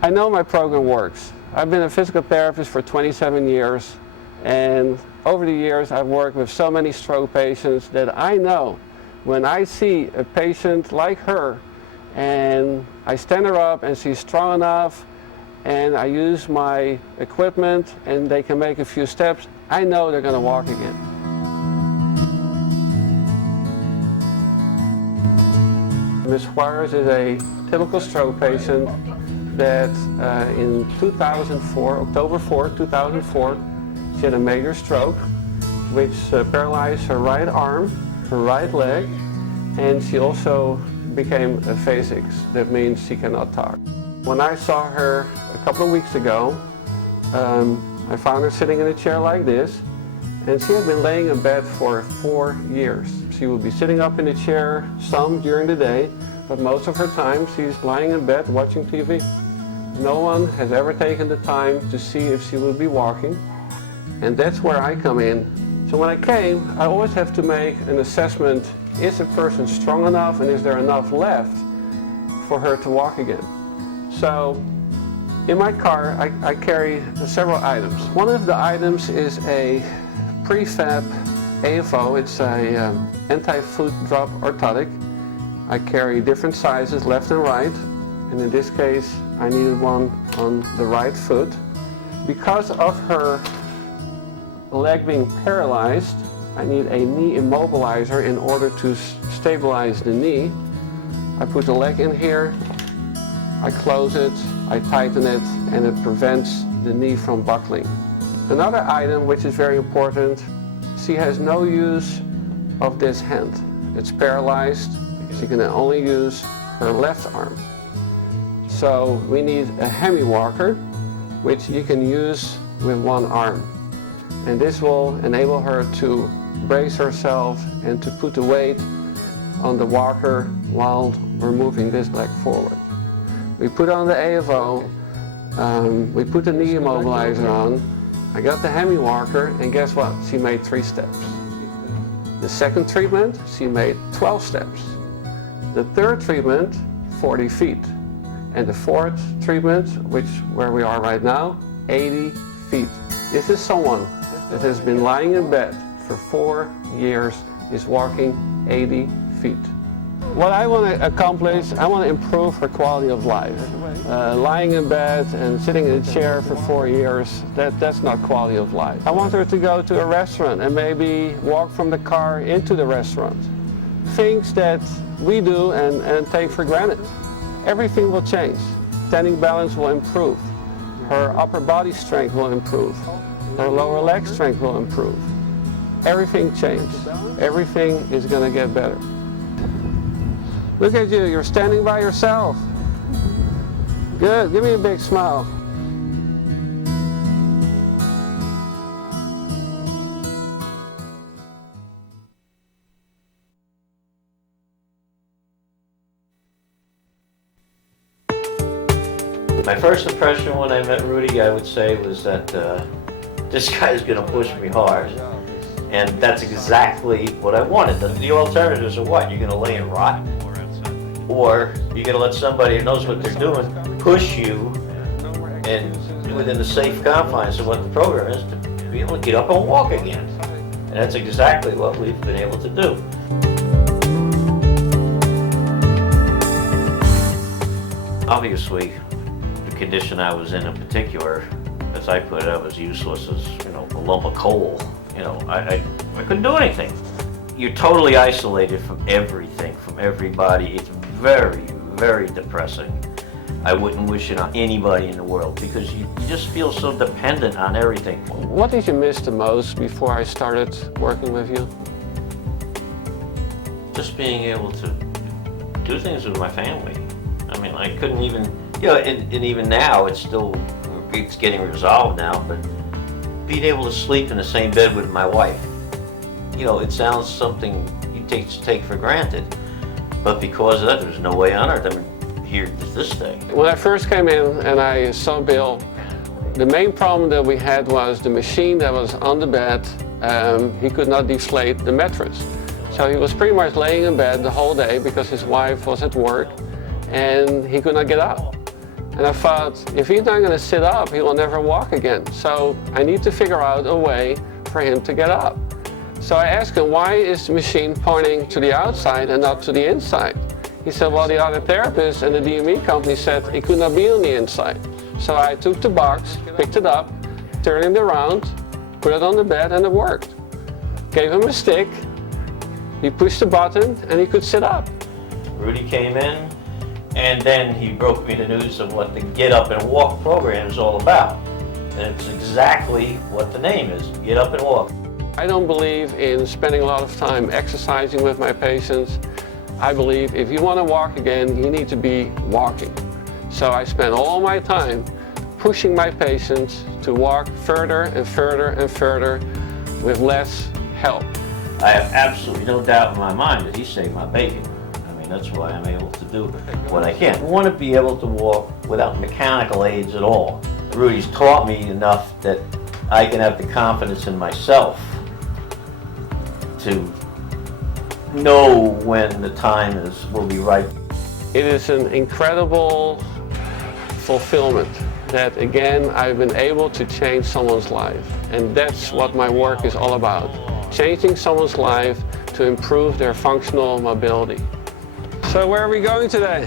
I know my program works. I've been a physical therapist for 27 years, and over the years I've worked with so many stroke patients that I know when I see a patient like her and I stand her up and she's strong enough and I use my equipment and they can make a few steps, I know they're going to walk again. Ms. Juarez is a typical stroke patient that in 2004, October 4, 2004, she had a major stroke which paralyzed her right arm, her right leg, and she also became aphasic. That means she cannot talk. When I saw her a couple of weeks ago, I found her sitting in a chair like this, and she had been laying in bed for 4 years. She would be sitting up in the chair some during the day, but most of her time she's lying in bed watching TV. No one has ever taken the time to see if she would be walking, and that's where I come in. So when I came, I always have to make an assessment. Is a person strong enough and is there enough left for her to walk again? So in my car I carry several items. One of the items is a prefab AFO. It's a anti-foot drop orthotic. I carry different sizes, left and right, and in this case I needed one on the right foot. Because of her leg being paralyzed, I need a knee immobilizer in order to stabilize the knee. I put the leg in here, I close it, I tighten it, and it prevents the knee from buckling. Another item which is very important, she has no use of this hand. It's paralyzed, she can only use her left arm. So we need a hemi walker, which you can use with one arm. And this will enable her to brace herself and to put the weight on the walker while we're moving this leg forward. We put on the AFO, we put the knee immobilizer on, I got the hemi walker, and guess what? She made 3 steps. The second treatment, she made 12 steps. The third treatment, 40 feet. And the fourth treatment, where we are right now, 80 feet. This is someone that has been lying in bed for 4 years, is walking 80 feet. What I want to accomplish, I want to improve her quality of life. Lying in bed and sitting in a chair for 4 years, that's not quality of life. I want her to go to a restaurant and maybe walk from the car into the restaurant. Things that we do and take for granted. Everything will change. Standing balance will improve. Her upper body strength will improve. Her lower leg strength will improve. Everything changed. Everything is going to get better. Look at you, you're standing by yourself. Good, give me a big smile. My first impression when I met Rudi, I would say, was that this guy is going to push me hard. And that's exactly what I wanted. The alternatives are what? You're going to lay and rot? Or you're going to let somebody who knows what they're doing push you and within the safe confines of what the program is to be able to get up and walk again. And that's exactly what we've been able to do. Obviously, the condition I was in particular, as I put it, I was useless as, a lump of coal. I couldn't do anything. You're totally isolated from everything, from everybody. It's very, very depressing. I wouldn't wish it on anybody in the world because you just feel so dependent on everything. What did you miss the most before I started working with you? Just being able to do things with my family. I mean, I couldn't even, and even now it's getting resolved now, but being able to sleep in the same bed with my wife. It sounds something you take for granted, but because of that, there's no way on earth. Here to this day. When I first came in and I saw Bill, the main problem that we had was the machine that was on the bed. He could not deflate the mattress. So he was pretty much laying in bed the whole day because his wife was at work and he could not get out. And I thought, if he's not going to sit up, he will never walk again. So I need to figure out a way for him to get up. So I asked him, why is the machine pointing to the outside and not to the inside? He said, well, the other therapist and the DME company said it could not be on the inside. So I took the box, picked it up, turned it around, put it on the bed, and it worked. Gave him a stick, he pushed the button, and he could sit up. Rudi came in, and then he broke me the news of what the Get Up and Walk program is all about. And it's exactly what the name is, Get Up and Walk. I don't believe in spending a lot of time exercising with my patients. I believe if you want to walk again, you need to be walking. So I spend all my time pushing my patients to walk further and further and further with less help. I have absolutely no doubt in my mind that he saved my bacon. I mean, that's why I'm able to do what I can. I want to be able to walk without mechanical aids at all. Rudi's taught me enough that I can have the confidence in myself to know when the time will be right. It is an incredible fulfillment that, again, I've been able to change someone's life. And that's what my work is all about. Changing someone's life to improve their functional mobility. So where are we going today?